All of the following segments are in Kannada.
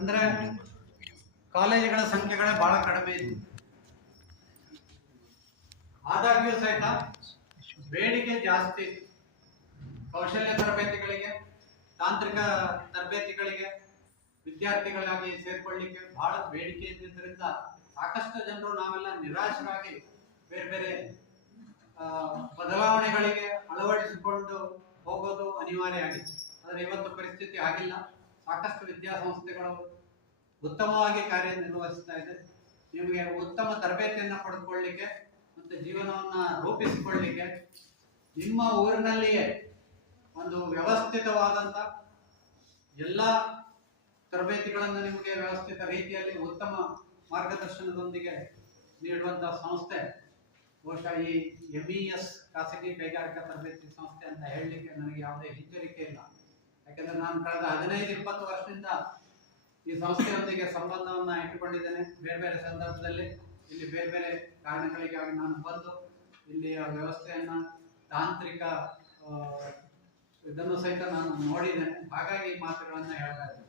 ಅಂದ್ರೆ ಕಾಲೇಜುಗಳ ಸಂಖ್ಯೆಗಳೇ ಬಹಳ ಕಡಿಮೆ ಇದೆ. ಆದಾಗ್ಯೂ ಸಹಿತ ಬೇಡಿಕೆ ಜಾಸ್ತಿ ಇತ್ತು. ಕೌಶಲ್ಯ ತರಬೇತಿಗಳಿಗೆ, ತಾಂತ್ರಿಕ ತರಬೇತಿಗಳಿಗೆ ವಿದ್ಯಾರ್ಥಿಗಳಾಗಿ ಸೇರ್ಕೊಳ್ಳಿಕ್ಕೆ ಬಹಳ ಬೇಡಿಕೆ ಇದ್ದಿದ್ದರಿಂದ ಸಾಕಷ್ಟು ಜನರು ನಾವೆಲ್ಲ ನಿರಾಶರಾಗಿ ಬೇರೆ ಬೇರೆ ಬದಲಾವಣೆಗಳಿಗೆ ಅಳವಡಿಸಿಕೊಂಡು ಹೋಗೋದು ಅನಿವಾರ್ಯ ಆಗಿತ್ತು. ಆದರೆ ಇವತ್ತು ಪರಿಸ್ಥಿತಿ ಆಗಿಲ್ಲ. ಸಾಕಷ್ಟು ವಿದ್ಯಾಸಂಸ್ಥೆಗಳು ಉತ್ತಮವಾಗಿ ಕಾರ್ಯನಿರ್ವಹಿಸ್ತಾ ಇದೆ. ನಿಮಗೆ ಉತ್ತಮ ತರಬೇತಿಯನ್ನು ಪಡೆದುಕೊಳ್ಳಿಕ್ಕೆ ಮತ್ತು ಜೀವನವನ್ನು ರೂಪಿಸಿಕೊಳ್ಳಿಕ್ಕೆ ನಿಮ್ಮ ಊರಿನಲ್ಲಿಯೇ ಒಂದು ವ್ಯವಸ್ಥಿತವಾದಂಥ ಎಲ್ಲ ತರಬೇತಿಗಳನ್ನು ನಿಮಗೆ ವ್ಯವಸ್ಥಿತ ರೀತಿಯಲ್ಲಿ ಉತ್ತಮ ಮಾರ್ಗದರ್ಶನದೊಂದಿಗೆ ನೀಡುವಂತಹ ಸಂಸ್ಥೆ ಬಹುಶಃ ಈ MES ಖಾಸಗಿ ಕೈಗಾರಿಕಾ ತರಬೇತಿ ಸಂಸ್ಥೆ ಅಂತ ಹೇಳಲಿಕ್ಕೆ ನನಗೆ ಯಾವುದೇ ಹಿಂಜರಿಕೆ ಇಲ್ಲ. ಯಾಕೆಂದ್ರೆ ನಾನು ಕಳೆದ 15-20 ವರ್ಷದಿಂದ ಈ ಸಂಸ್ಥೆಯೊಂದಿಗೆ ಸಂಬಂಧವನ್ನ ಇಟ್ಟುಕೊಂಡಿದ್ದೇನೆ. ಬೇರೆ ಬೇರೆ ಸಂದರ್ಭದಲ್ಲಿ ಇಲ್ಲಿ ಬೇರೆ ಬೇರೆ ಕಾರಣಗಳಿಗಾಗಿ ನಾನು ಬಂದು ಇಲ್ಲಿಯ ವ್ಯವಸ್ಥೆಯನ್ನ ತಾಂತ್ರಿಕ ಇದನ್ನು ಸಹಿತ ನಾನು ನೋಡಿದ್ದೇನೆ. ಹಾಗಾಗಿ ಈ ಮಾತುಗಳನ್ನ ಹೇಳ್ತಾ ಇದ್ದೇನೆ.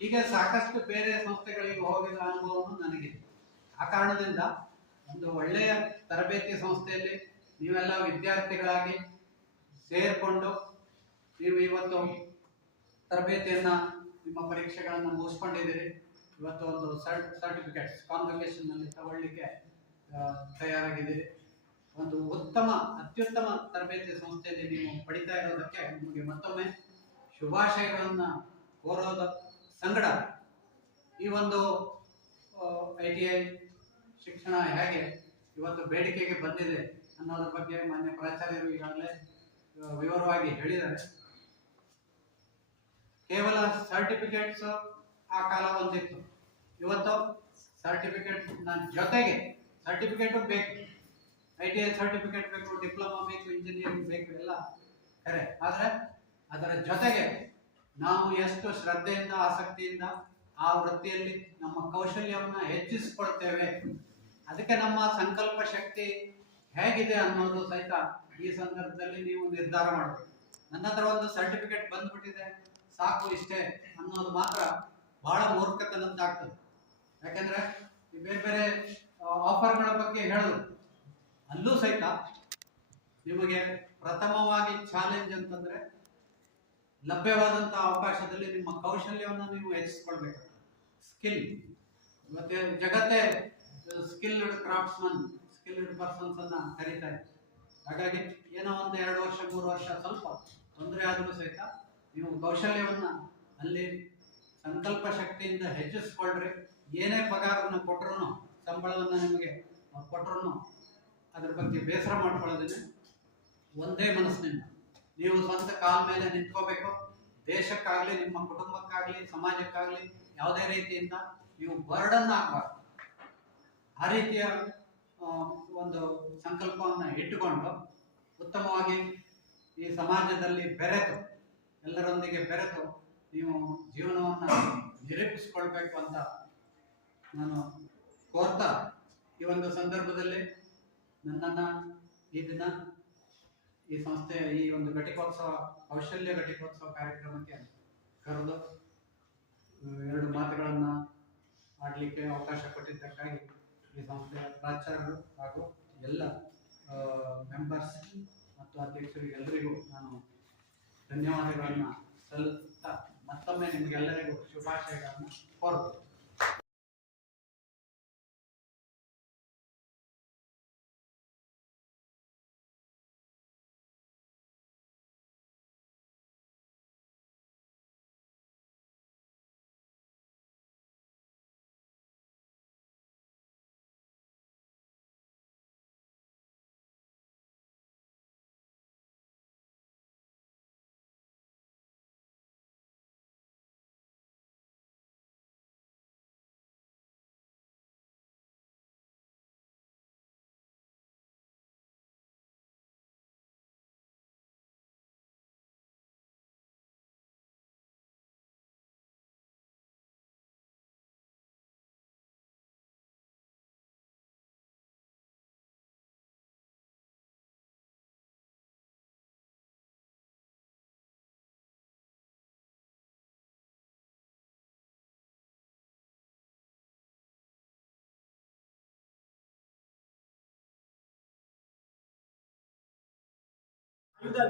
ಹೀಗೆ ಸಾಕಷ್ಟು ಬೇರೆ ಸಂಸ್ಥೆಗಳಿಗೆ ಹೋಗಿದ ಅನುಭವವನ್ನು ನನಗಿದೆ. ಆ ಕಾರಣದಿಂದ ಒಂದು ಒಳ್ಳೆಯ ತರಬೇತಿ ಸಂಸ್ಥೆಯಲ್ಲಿ ನೀವೆಲ್ಲ ವಿದ್ಯಾರ್ಥಿಗಳಾಗಿ ಸೇರಿಕೊಂಡು ನೀವು ಇವತ್ತು ತರಬೇತಿಯನ್ನ ನಿಮ್ಮ ಪರೀಕ್ಷೆಗಳನ್ನು ಮುಗಿಸ್ಕೊಂಡಿದ್ದೀರಿ. ಇವತ್ತು ಒಂದು ಸರ್ಟಿಫಿಕೇಟ್ಸ್ ಕಾನ್ವೊಕೇಶನ್ ನಲ್ಲಿ ತಗೊಳ್ಳಿಕ್ಕೆ ತಯಾರಾಗಿದ್ದೀರಿ. ಒಂದು ಅತ್ಯುತ್ತಮ ತರಬೇತಿ ಸಂಸ್ಥೆಯಲ್ಲಿ ನೀವು ಪಡಿತಾ ಇರೋದಕ್ಕೆ ನಿಮಗೆ ಮತ್ತೊಮ್ಮೆ ಶುಭಾಶಯಗಳನ್ನ ಕೋರೋದ ಸಂಗಡ ಈ ಒಂದು ITI ಶಿಕ್ಷಣ ಹೇಗೆ ಇವತ್ತು ಬೇಡಿಕೆಗೆ ಬಂದಿದೆ ಅನ್ನೋದ್ರ ಬಗ್ಗೆ ಮಾನ್ಯ ಪ್ರಾಚಾರ್ಯರು ಈಗಾಗಲೇ ವಿವರವಾಗಿ ಹೇಳಿದ್ದಾರೆ. ಕೇವಲ ಸರ್ಟಿಫಿಕೇಟ್ಸ್ ಆ ಕಾಲ ಒಂದಿತ್ತು. ಇವತ್ತು ಸರ್ಟಿಫಿಕೇಟ್ ಜೊತೆಗೆ ಸರ್ಟಿಫಿಕೇಟು ಬೇಕು, ITI ಸರ್ಟಿಫಿಕೇಟ್ ಬೇಕು, ಡಿಪ್ಲೊಮಾ ಬೇಕು, ಇಂಜಿನಿಯರಿಂಗ್ ಬೇಕು, ಎಲ್ಲ ಖರೆ. ಆದರೆ ಅದರ ಜೊತೆಗೆ ನಾವು ಎಷ್ಟು ಶ್ರದ್ಧೆಯಿಂದ ಆಸಕ್ತಿಯಿಂದ ಆ ವೃತ್ತಿಯಲ್ಲಿ ನಮ್ಮ ಕೌಶಲ್ಯವನ್ನು ಹೆಚ್ಚಿಸಿಕೊಳ್ತೇವೆ, ಅದಕ್ಕೆ ನಮ್ಮ ಸಂಕಲ್ಪ ಶಕ್ತಿ ಹೇಗಿದೆ ಅನ್ನೋದು ಸಹಿತ ಈ ಸಂದರ್ಭದಲ್ಲಿ ನೀವು ನಿರ್ಧಾರ ಮಾಡಬೇಕು. ನನ್ನ ಹತ್ರ ಒಂದು ಸರ್ಟಿಫಿಕೇಟ್ ಬಂದ್ಬಿಟ್ಟಿದೆ ಸಾಕು ಇಷ್ಟೇ ಅನ್ನೋದು ಮಾತ್ರ ಬಹಳ ಮೂರ್ಖತನದ್ದಾಗ್ತದೆ. ಯಾಕೆಂದ್ರೆ ಈ ಬೇರೆ ಬೇರೆ ಆಫರ್ಗಳ ಬಗ್ಗೆ ಹೇಳೋದು ಅಲ್ಲೂ ಸಹಿತ ನಿಮಗೆ ಪ್ರಥಮವಾಗಿ ಚಾಲೆಂಜ್ ಅಂತಂದ್ರೆ ಲಭ್ಯವಾದಂತಹ ಅವಕಾಶದಲ್ಲಿ ನಿಮ್ಮ ಕೌಶಲ್ಯವನ್ನು ನೀವು ಹೆಚ್ಚಿಸ್ಕೊಳ್ಬೇಕು. ಸ್ಕಿಲ್ ಮತ್ತೆ ಜಗತ್ತೇ ಸ್ಕಿಲ್ಡ್ ಕ್ರಾಫ್ಟ್ಸ್ಮನ್, ಸ್ಕಿಲ್ಡ್ ಪರ್ಸನ್ಸ್ ಅನ್ನ ಕರೀತಾರೆ. ಹಾಗಾಗಿ ಏನೋ ಒಂದು 2 ವರ್ಷ 3 ವರ್ಷ ಸ್ವಲ್ಪ ತೊಂದರೆ ಆದರೂ ಸಹಿತ ನೀವು ಕೌಶಲ್ಯವನ್ನ ಅಲ್ಲಿ ಸಂಕಲ್ಪ ಶಕ್ತಿಯಿಂದ ಹೆಚ್ಚಿಸ್ಕೊಳ್ರಿ. ಏನೇ ಪಗಾರವನ್ನು ಕೊಟ್ಟರು, ಸಂಬಳವನ್ನು ನಿಮಗೆ ಕೊಟ್ಟರು ಅದ್ರ ಬಗ್ಗೆ ಬೇಸರ ಮಾಡ್ಕೊಳ್ಳೋದಿಲ್ಲ. ಒಂದೇ ಮನಸ್ಸಿನಿಂದ ನೀವು ಸ್ವಂತ ಕಾಲ ಮೇಲೆ ನಿಂತ್ಕೋಬೇಕು. ದೇಶಕ್ಕಾಗ್ಲಿ, ನಿಮ್ಮ ಕುಟುಂಬಕ್ಕಾಗ್ಲಿ, ಸಮಾಜಕ್ಕಾಗ್ಲಿ ಯಾವುದೇ ರೀತಿಯಿಂದ ನೀವು ಬರ್ಡನ್ ಆಗಬಾರ್ದು. ಆ ರೀತಿಯ ಒಂದು ಸಂಕಲ್ಪವನ್ನು ಇಟ್ಟುಕೊಂಡು ಉತ್ತಮವಾಗಿ ಈ ಸಮಾಜದಲ್ಲಿ ಬೆರೆತು, ಎಲ್ಲರೊಂದಿಗೆ ಬೆರೆತು ನೀವು ಜೀವನವನ್ನು ನಿರೂಪಿಸಿಕೊಳ್ಬೇಕು ಅಂತ ನಾನು ಕೋರ್ತಾ ಈ ಒಂದು ಸಂದರ್ಭದಲ್ಲಿ ನನ್ನನ್ನು ಈ ದಿನ ಈ ಸಂಸ್ಥೆಯ ಈ ಒಂದು ಘಟಿಕೋತ್ಸವ, ಕೌಶಲ್ಯ ಘಟಿಕೋತ್ಸವ ಕಾರ್ಯಕ್ರಮಕ್ಕೆ ಕರೆದು 2 ಮಾತುಗಳನ್ನು ಆಡಲಿಕ್ಕೆ ಅವಕಾಶ ಕೊಟ್ಟಿದ್ದಕ್ಕಾಗಿ ಈ ಸಂಸ್ಥೆಯ ಪ್ರಾಚಾರ್ಯರು ಹಾಗೂ ಎಲ್ಲ ಮೆಂಬರ್ಸ್ ಮತ್ತು ಅಧ್ಯಕ್ಷರಿಗೆಲ್ಲರಿಗೂ ನಾನು ಧನ್ಯವಾದಗಳನ್ನು ಸಲ್ಲಿಸುತ್ತಾ ಮತ್ತೊಮ್ಮೆ ನಿಮಗೆಲ್ಲರಿಗೂ ಶುಭಾಶಯಗಳನ್ನು ಕೋರುತ್ತೇನೆ.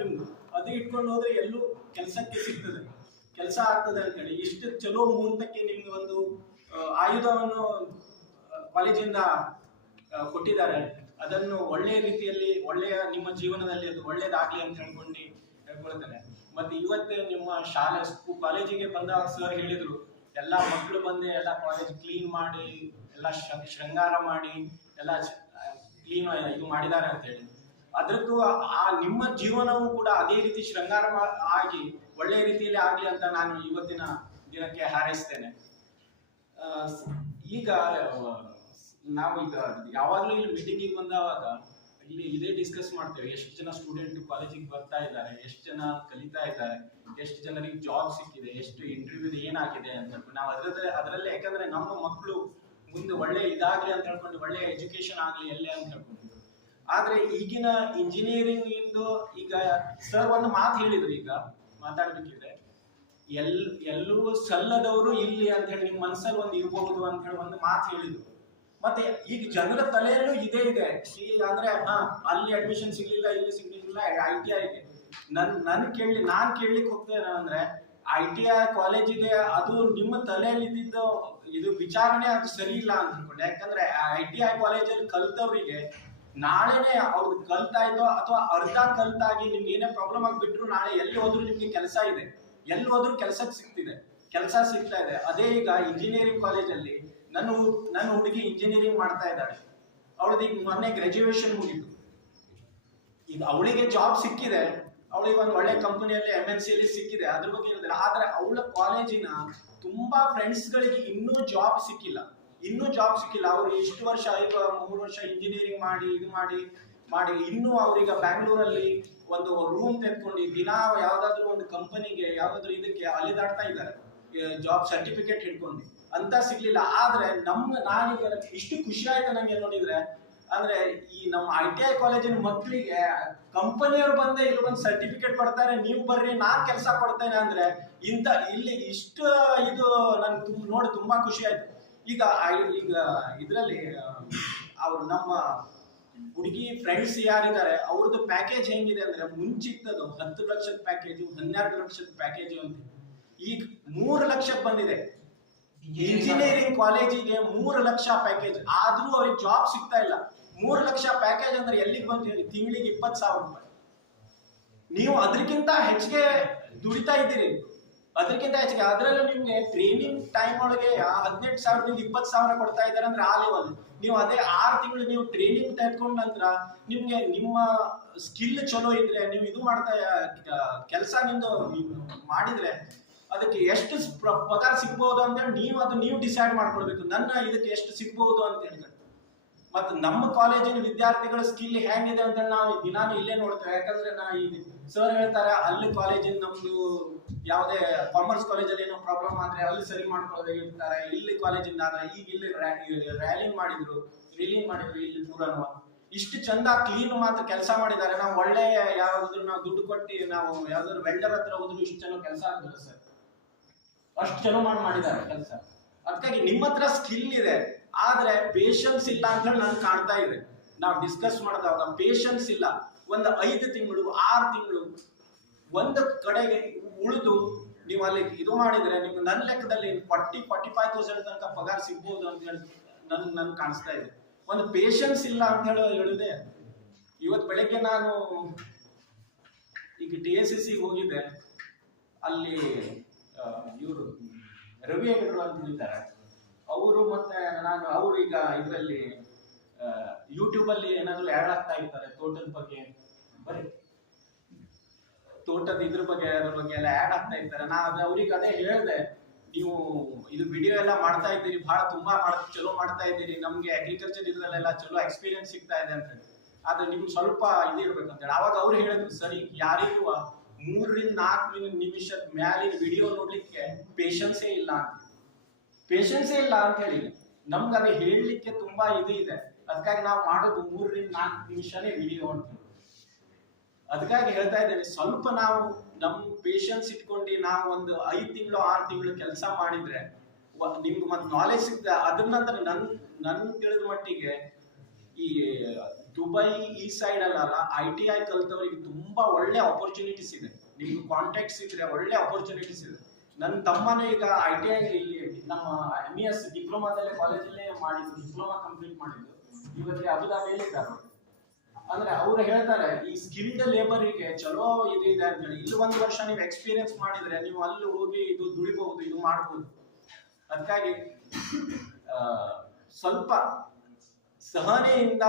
ನಿಮ್ದು ಅದು ಇಟ್ಕೊಂಡು ಹೋದ್ರೆ ಎಲ್ಲೂ ಕೆಲಸಕ್ಕೆ ಸಿಗ್ತದೆ, ಕೆಲಸ ಆಗ್ತದೆ ಅಂತೇಳಿ ಇಷ್ಟು ಚಲೋ ಮುಹೂರ್ತಕ್ಕೆ ನಿಮ್ಗೆ ಒಂದು ಆಯುಧವನ್ನು ಕಾಲೇಜಿಂದ ಕೊಟ್ಟಿದ್ದಾರೆ. ಅದನ್ನು ಒಳ್ಳೆಯ ರೀತಿಯಲ್ಲಿ ಒಳ್ಳೆಯ ನಿಮ್ಮ ಜೀವನದಲ್ಲಿ ಅದು ಒಳ್ಳೇದಾಗ್ಲಿ ಅಂತ ಹೇಳ್ಕೊಳ್ತೇನೆ. ಮತ್ತೆ ಇವತ್ತು ನಿಮ್ಮ ಶಾಲೆ ಕಾಲೇಜಿಗೆ ಬಂದಾಗ ಸರ್ ಹೇಳಿದ್ರು, ಎಲ್ಲ ಮಕ್ಕಳು ಬಂದು ಎಲ್ಲ ಕಾಲೇಜ್ ಕ್ಲೀನ್ ಮಾಡಿ ಎಲ್ಲ ಶೃಂಗಾರ ಮಾಡಿ ಎಲ್ಲ ಕ್ಲೀನ್ ಇದು ಮಾಡಿದ್ದಾರೆ ಅಂತ ಹೇಳಿ. ಅದಕ್ಕೂ ಆ ನಿಮ್ಮ ಜೀವನವೂ ಕೂಡ ಅದೇ ರೀತಿ ಶೃಂಗಾರ ಆಗಿ ಒಳ್ಳೆಯ ರೀತಿಯಲ್ಲಿ ಆಗ್ಲಿ ಅಂತ ನಾನು ಇವತ್ತಿನ ದಿನಕ್ಕೆ ಹಾರೈಸ್ತೇನೆ. ಈಗ ನಾವು ಈಗ ಯಾವಾಗಲೂ ಇಲ್ಲಿ ಮೀಟಿಂಗಿಗೆ ಬಂದಾಗ ಇಲ್ಲಿ ಇದೇ ಡಿಸ್ಕಸ್ ಮಾಡ್ತೇವೆ, ಎಷ್ಟು ಜನ ಸ್ಟೂಡೆಂಟ್ ಕಾಲೇಜಿಗೆ ಬರ್ತಾ ಇದ್ದಾರೆ, ಎಷ್ಟು ಜನ ಕಲಿತಾ ಇದ್ದಾರೆ, ಎಷ್ಟು ಜನರಿಗೆ ಜಾಬ್ ಸಿಕ್ಕಿದೆ, ಎಷ್ಟು ಇಂಟರ್ವ್ಯೂ ಏನಾಗಿದೆ ಅಂತ ನಾವು ಅದರಲ್ಲೇ ಯಾಕಂದ್ರೆ ನಮ್ಮ ಮಕ್ಕಳು ಮುಂದೆ ಒಳ್ಳೆ ಇದಾಗ್ಲಿ ಅಂತ ಹೇಳ್ಕೊಂಡು ಒಳ್ಳೆ ಎಜುಕೇಶನ್ ಆಗ್ಲಿ ಎಲ್ಲೇ ಅಂತ ಹೇಳ್ಕೊಂಡಿದ್ರು. ಆದ್ರೆ ಈಗಿನ ಇಂಜಿನಿಯರಿಂಗ್ ಇಂದು ಈಗ ಸರ್ ಒಂದು ಮಾತು ಹೇಳಿದ್ರು, ಈಗ ಮಾತಾಡ್ಬೇಕಿದ್ರೆ ಎಲ್ಲೂ ಸಲ್ಲದವರು ಇಲ್ಲಿ ಅಂತ ಹೇಳಿ ನಿಮ್ಮ ಮನಸ್ಸಲ್ಲಿ ಒಂದು ಇರಬಹುದು ಅಂತ ಹೇಳಿ ಒಂದು ಮಾತು ಹೇಳಿದ್ರು. ಮತ್ತೆ ಈಗ ಜನರ ತಲೆಯಲ್ಲೂ ಇದೇ ಇದೆ, ಅಂದ್ರೆ ಅಲ್ಲಿ ಅಡ್ಮಿಷನ್ ಸಿಗ್ಲಿಲ್ಲ, ಇಲ್ಲಿ ಸಿಗ್ಲಿಲ್ಲ, ITI ಗೆ ನಾನು ಕೇಳಲಿಕ್ಕೆ ಹೋಗ್ತೇನೆ ಅಂದ್ರೆ ITI ಕಾಲೇಜಿಗೆ ಅದು ನಿಮ್ಮ ತಲೆಯಲ್ಲಿ ಇದ್ದಿದ್ದು ಇದು ವಿಚಾರಣೆ ಅದು ಸರಿ ಇಲ್ಲ ಅಂತ ಅನ್ಕೊಂಡೆ. ಯಾಕಂದ್ರೆ ITI ಕಾಲೇಜಲ್ಲಿ ಕಲ್ತವ್ರಿಗೆ ನಾಳೆನೆ ಅವ್ರು ಕಲ್ತಾಯ್ತೋ ಅಥವಾ ಅರ್ಧ ಕಲ್ತಾಗಿ ನಿಮ್ಗೆ ಏನೇ ಪ್ರಾಬ್ಲಮ್ ಆಗಿಬಿಟ್ರು ನಾಳೆ ಎಲ್ಲಿ ಹೋದ್ರು ನಿಮ್ಗೆ ಕೆಲಸ ಇದೆ, ಎಲ್ಲಿ ಹೋದ್ರು ಕೆಲಸ ಸಿಗ್ತಾ ಇದೆ. ಅದೇ ಈಗ ಇಂಜಿನಿಯರಿಂಗ್ ಕಾಲೇಜಲ್ಲಿ ನನ್ನ ಹುಡುಗಿ ಇಂಜಿನಿಯರಿಂಗ್ ಮಾಡ್ತಾ ಇದ್ದಾಳೆ, ಅವಳದು ಈಗ ಮೊನ್ನೆ ಗ್ರಾಜುಯೇಷನ್ ಮುಗಿತು, ಈಗ ಅವಳಿಗೆ ಜಾಬ್ ಸಿಕ್ಕಿದೆ, ಅವಳಿಗೆ ಒಂದು ಒಳ್ಳೆ ಕಂಪನಿಯಲ್ಲಿ MNC ಅಲ್ಲಿ ಸಿಕ್ಕಿದೆ, ಅದ್ರ ಬಗ್ಗೆ ಹೇಳಿದ್ರೆ. ಆದ್ರೆ ಅವಳ ಕಾಲೇಜಿನ ತುಂಬಾ ಫ್ರೆಂಡ್ಸ್ ಗಳಿಗೆ ಇನ್ನೂ ಜಾಬ್ ಸಿಕ್ಕಿಲ್ಲ. ಅವ್ರು ಇಷ್ಟು ವರ್ಷ 3 ವರ್ಷ ಇಂಜಿನಿಯರಿಂಗ್ ಮಾಡಿ ಇದು ಮಾಡಿ ಇನ್ನೂ ಅವ್ರೀಗ ಬ್ಯಾಂಗ್ಳೂರಲ್ಲಿ ಒಂದು ರೂಮ್ ತೆಗೆದುಕೊಂಡು ದಿನ ಯಾವ್ದಾದ್ರು ಒಂದು ಕಂಪನಿಗೆ ಯಾವ್ದಾದ್ರು ಇದಕ್ಕೆ ಅಲೆದಾಡ್ತಾ ಇದ್ದಾರೆ, ಜಾಬ್ ಸರ್ಟಿಫಿಕೇಟ್ ಹಿಡ್ಕೊಂಡು ಅಂತ ಸಿಗ್ಲಿಲ್ಲ. ಆದ್ರೆ ನಾನೀಗ ಇಷ್ಟು ಖುಷಿ ಆಯ್ತು ನಂಗೆ ನೋಡಿದ್ರೆ, ಅಂದ್ರೆ ಈ ನಮ್ಮ ITI ಕಾಲೇಜಿನ ಮಕ್ಕಳಿಗೆ ಕಂಪನಿಯವ್ರು ಬಂದೆ ಇಲ್ಲಿ ಒಂದು ಸರ್ಟಿಫಿಕೇಟ್ ಕೊಡ್ತಾರೆ, ನೀವು ಬರ್ರಿ ನಾನ್ ಕೆಲಸ ಕೊಡ್ತೇನೆ ಅಂದ್ರೆ ಇಲ್ಲಿ ಇಷ್ಟು ಇದು ನನ್ ನೋಡಿ ತುಂಬಾ ಖುಷಿ ಆಯ್ತು. ಈಗ ಇದ್ರಲ್ಲಿ ಅವ್ರು ನಮ್ಮ ಹುಡುಗಿ ಫ್ರೆಂಡ್ಸ್ ಯಾರಿದ್ದಾರೆ ಅವ್ರದ್ದು ಪ್ಯಾಕೇಜ್ ಹೆಂಗಿದೆ ಅಂದ್ರೆ ಮುಂಚಿತ್ತದು 10 ಲಕ್ಷದ ಪ್ಯಾಕೇಜು 12 ಲಕ್ಷದ ಪ್ಯಾಕೇಜು ಅಂತ ಈಗ 3 ಲಕ್ಷಕ್ಕೆ ಬಂದಿದೆ. ಇಂಜಿನಿಯರಿಂಗ್ ಕಾಲೇಜಿಗೆ 3 ಲಕ್ಷ ಪ್ಯಾಕೇಜ್, ಆದ್ರೂ ಅವ್ರಿಗೆ ಜಾಬ್ ಸಿಗ್ತಾ ಇಲ್ಲ. 3 ಲಕ್ಷ ಪ್ಯಾಕೇಜ್ ಅಂದ್ರೆ ಎಲ್ಲಿಗೆ ಬಂತು ಹೇಳಿ? ತಿಂಗಳಿಗೆ 20,000 ರೂಪಾಯಿ. ನೀವು ಅದಕ್ಕಿಂತ ಹೆಚ್ಚಿಗೆ ದುಡಿತಾ ಇದ್ದೀರಿ, ಅದಕ್ಕಿಂತ ಹೆಚ್ಚಿಗೆ. ಅದರಲ್ಲೂ ನಿಮ್ಗೆ ಟ್ರೈನಿಂಗ್ ಟೈಮ್ ಒಳಗೆ 18,000ದಿಂದ 20,000 ಕೊಡ್ತಾ ಇದ್ದಾರೆ ಅಂದ್ರೆ ಆ ಲೆವೆಲ್. ನೀವು ಅದೇ 6 ತಿಂಗಳು ನೀವು ಟ್ರೈನಿಂಗ್ ತೆಗೆದುಕೊಂಡ ನಂತರ ನಿಮ್ಗೆ ನಿಮ್ಮ ಸ್ಕಿಲ್ ಚಲೋ ಇದ್ರೆ, ನೀವು ಇದು ಮಾಡ್ತಾ ಕೆಲಸ ನಿಮ್ದು ಮಾಡಿದ್ರೆ ಅದಕ್ಕೆ ಎಷ್ಟು ಪಗಾರ ಸಿಗ್ಬಹುದು ಅಂತೇಳಿ ನೀವು ಡಿಸೈಡ್ ಮಾಡ್ಕೊಳ್ಬೇಕು, ಇದಕ್ಕೆ ಎಷ್ಟು ಸಿಗ್ಬಹುದು ಅಂತ ಹೇಳ್ಕೊಂಡು. ಮತ್ತೆ ನಮ್ಮ ಕಾಲೇಜಿನ ವಿದ್ಯಾರ್ಥಿಗಳ ಸ್ಕಿಲ್ ಹೇಗಿದೆ ಅಂತ ನಾವು ದಿನಾನು ಇಲ್ಲೇ ನೋಡ್ತೇವೆ. ಯಾಕಂದ್ರೆ ಸರ್ ಹೇಳ್ತಾರೆ, ಅಲ್ಲಿ ಕಾಲೇಜಿನ ನಮ್ದು ಯಾವುದೇ ಕಾಮರ್ಸ್ ಕಾಲೇಜಲ್ಲಿ ಏನೋ ಪ್ರಾಬ್ಲಮ್ ಆದ್ರೆ ಅಲ್ಲಿ ಸರಿ ಮಾಡ್ಕೊಳ್ಳೋದೇ ಇರ್ತಾರೆ, ಇಲ್ಲಿ ಕಾಲೇಜಿಂದ ಆದ್ರೆ ಈಗ ಇಲ್ಲಿ ರ್ಯಾಲಿಂಗ್ ಮಾಡಿದ್ರು ಇಲ್ಲಿ ಪೂರನವ ಇಷ್ಟು ಚಂದ ಕ್ಲೀನ್ ಮಾತ್ರ ಕೆಲಸ ಮಾಡಿದ್ದಾರೆ. ನಾವು ಒಳ್ಳೆ ಯಾವ್ದಾದ್ರು ನಾವು ದುಡ್ಡು ಕೊಟ್ಟು ನಾವು ಯಾವ್ದಾದ್ರು ವೆಲ್ಡರ್ ಹತ್ರ ಹೋದ್ರು ಇಷ್ಟು ಚಲೋ ಕೆಲಸ ಆಗ್ತದೆ ಸರ್, ಅಷ್ಟು ಚಲೋ ಮಾಡಿದ್ದಾರೆ ಕೆಲಸ. ಅದಕ್ಕಾಗಿ ನಿಮ್ಮ ಹತ್ರ ಸ್ಕಿಲ್ ಇದೆ, ಆದ್ರೆ ಪೇಷನ್ಸ್ ಇಲ್ಲ ಅಂತ ಹೇಳಿ ನನ್ಗೆ ಕಾಣ್ತಾ ಇದೆ. ನಾವು ಡಿಸ್ಕಸ್ ಮಾಡಿದಾಗ ಪೇಷನ್ಸ್ ಇಲ್ಲ. ಒಂದು 5 ತಿಂಗಳು 6 ತಿಂಗಳು ಒಂದು ಕಡೆಗೆ ಉಳಿದು ನೀವು ಅಲ್ಲಿ ಇದು ಮಾಡಿದ್ರೆ ನಿಮ್ಗೆ ನನ್ನ ಲೆಕ್ಕದಲ್ಲಿ 45,000 ತನಕ ಪಗಾರ ಸಿಗ್ಬೋದು ಅಂತ ಹೇಳಿ ನನ್ ಕಾಣಿಸ್ತಾ ಇದೆ. ಒಂದು ಪೇಷನ್ಸ್ ಇಲ್ಲ ಅಂತ ಹೇಳುದೇ. ಇವತ್ತು ಬೆಳಗ್ಗೆ ನಾನು ಈಗ TSSC ಹೋಗಿದ್ದೆ, ಅಲ್ಲಿ ಇವರು ರವಿ ಹೆಗಡೆ ಅಂತ ಇದ್ದಾರೆ, ಅವರು ಮತ್ತೆ ಅವರು ಈಗ ಇದರಲ್ಲಿ ಯೂಟ್ಯೂಬ್ ಅಲ್ಲಿ ಏನಾದ್ರು ಆಡ್ ಆಗ್ತಾ ಇರ್ತಾರೆ ತೋಟದ ಬಗ್ಗೆ, ಬರೀ ತೋಟದ ಅದ್ರ ಬಗ್ಗೆ ಎಲ್ಲ ಆಡ್ ಆಗ್ತಾ ಇರ್ತಾರೆ. ಅವ್ರಿಗೆ ಅದೇ ಹೇಳಿದೆ, ನೀವು ಇದು ವಿಡಿಯೋ ಎಲ್ಲ ಮಾಡ್ತಾ ಇದ್ದೀರಿ, ತುಂಬಾ ಚಲೋ ಮಾಡ್ತಾ ಇದ್ದೀರಿ, ನಮ್ಗೆ ಅಗ್ರಿಕಲ್ಚರ್ ಇದ್ರಲ್ಲೆಲ್ಲ ಚಲೋ ಎಕ್ಸ್ಪೀರಿಯನ್ಸ್ ಸಿಗ್ತಾ ಇದೆ ಅಂತ ಹೇಳಿ. ಆದ್ರೆ ನಿಮ್ಗೆ ಸ್ವಲ್ಪ ಇದಿರ್ಬೇಕು ಅಂತ ಹೇಳಿ ಅವಾಗ ಅವ್ರು ಹೇಳಿದ್ರು, ಸರಿ ಯಾರಿಗೂ 3 ರಿಂದ 4 ನಿಮಿಷದ ಮ್ಯಾಲಿನ ವಿಡಿಯೋ ನೋಡ್ಲಿಕ್ಕೆ ಪೇಷನ್ಸೇ ಇಲ್ಲ ಅಂತ ಹೇಳಿ ನಮ್ಗೆ ಅದು ಹೇಳಲಿಕ್ಕೆ ತುಂಬಾ ಇದು ಇದೆ. ಅದಕ್ಕಾಗಿ ನಾವು ಮಾಡೋದು 3 ರಿಂದ 4 ನಿಮಿಷನೇ ವಿಡಿಯೋ ಅಂತ. ಅದಕ್ಕಾಗಿ ಹೇಳ್ತಾ ಇದ್ದೇನೆ, ಸ್ವಲ್ಪ ನಾವು ನಮ್ ಪೇಷನ್ಸ್ ಇಟ್ಕೊಂಡು ನಾವು ಒಂದು 5 ತಿಂಗಳು 6 ತಿಂಗಳು ಕೆಲಸ ಮಾಡಿದ್ರೆ ನಿಮ್ಗೆ ಮತ್ತೆ ನಾಲೆಜ್ ಸಿಗ್ತದೆ. ಅದ್ರ ನಂತರ ನನ್ ತಿಳಿದ ಮಟ್ಟಿಗೆ ಈ ದುಬೈ ಈ ಸೈಡ್ ಅಲ್ಲ ITI ಕಲ್ತವರಿಗೆ ತುಂಬಾ ಒಳ್ಳೆ ಆಪರ್ಚುನಿಟೀಸ್ ಇದೆ. ನಿಮ್ಗೆ ಕಾಂಟ್ಯಾಕ್ಟ್ಸ್ ಇದ್ರೆ ಒಳ್ಳೆ ಆಪರ್ಚುನಿಟೀಸ್ ಇದೆ. ನನ್ನ ತಮ್ಮನೂ ಈಗ ITI ಇಲ್ಲಿ ನಮ್ಮ MES ಡಿಪ್ಲೊಮಾದಲ್ಲೇ ಕಾಲೇಜಲ್ಲೇ ಮಾಡಿದ್ದು, ಡಿಪ್ಲೊಮಾ ಕಂಪ್ಲೀಟ್ ಮಾಡಿದ್ದು, ಇವತ್ತಿಗೆ ಅಬುದಾಬಿಯಲ್ಲಿ ಇದ್ದಾರೆ. ಅಂದ್ರೆ ಅವ್ರು ಹೇಳ್ತಾರೆ ಈ ಸ್ಕಿಲ್ಡ್ ಲೇಬರಿಗೆ ಚಲೋ ಇದು ಇದೆ ಅಂತ ಹೇಳಿ. ಇಲ್ಲಿ 1 ವರ್ಷ ನೀವು ಎಕ್ಸ್ಪೀರಿಯನ್ಸ್ ಮಾಡಿದ್ರೆ ನೀವು ಅಲ್ಲಿ ಹೋಗಿ ಇದು ದುಡಿಬಹುದು, ಇದು ಮಾಡಬಹುದು. ಅದಕ್ಕಾಗಿ ಸ್ವಲ್ಪ ಸಹನೆಯಿಂದ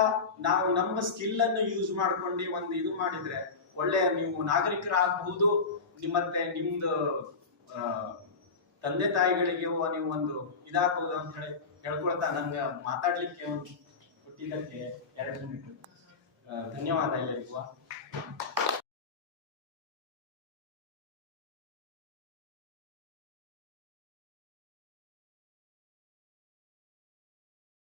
ನಾವು ನಮ್ಮ ಸ್ಕಿಲ್ ಅನ್ನು ಯೂಸ್ ಮಾಡ್ಕೊಂಡು ಒಂದು ಇದು ಮಾಡಿದ್ರೆ ಒಳ್ಳೆ ನೀವು ನಾಗರಿಕರಾಗಬಹುದು. ಮತ್ತೆ ನಿಮ್ದು ತಂದೆ ತಾಯಿಗಳಿಗೆ ನೀವು ಒಂದು ಇದಾಗಬಹುದು ಅಂತ ಹೇಳಿ ಹೇಳ್ಕೊಳ್ತಾ ನಂಗೆ ಮಾತಾಡ್ಲಿಕ್ಕೆ ಒಂದು ಕೊಟ್ಟಿದ್ದಕ್ಕೆ 2 ಮಿನಿಟ್ ಧನ್ಯವಾದ ಎಲ್ಲರಿಗೂ.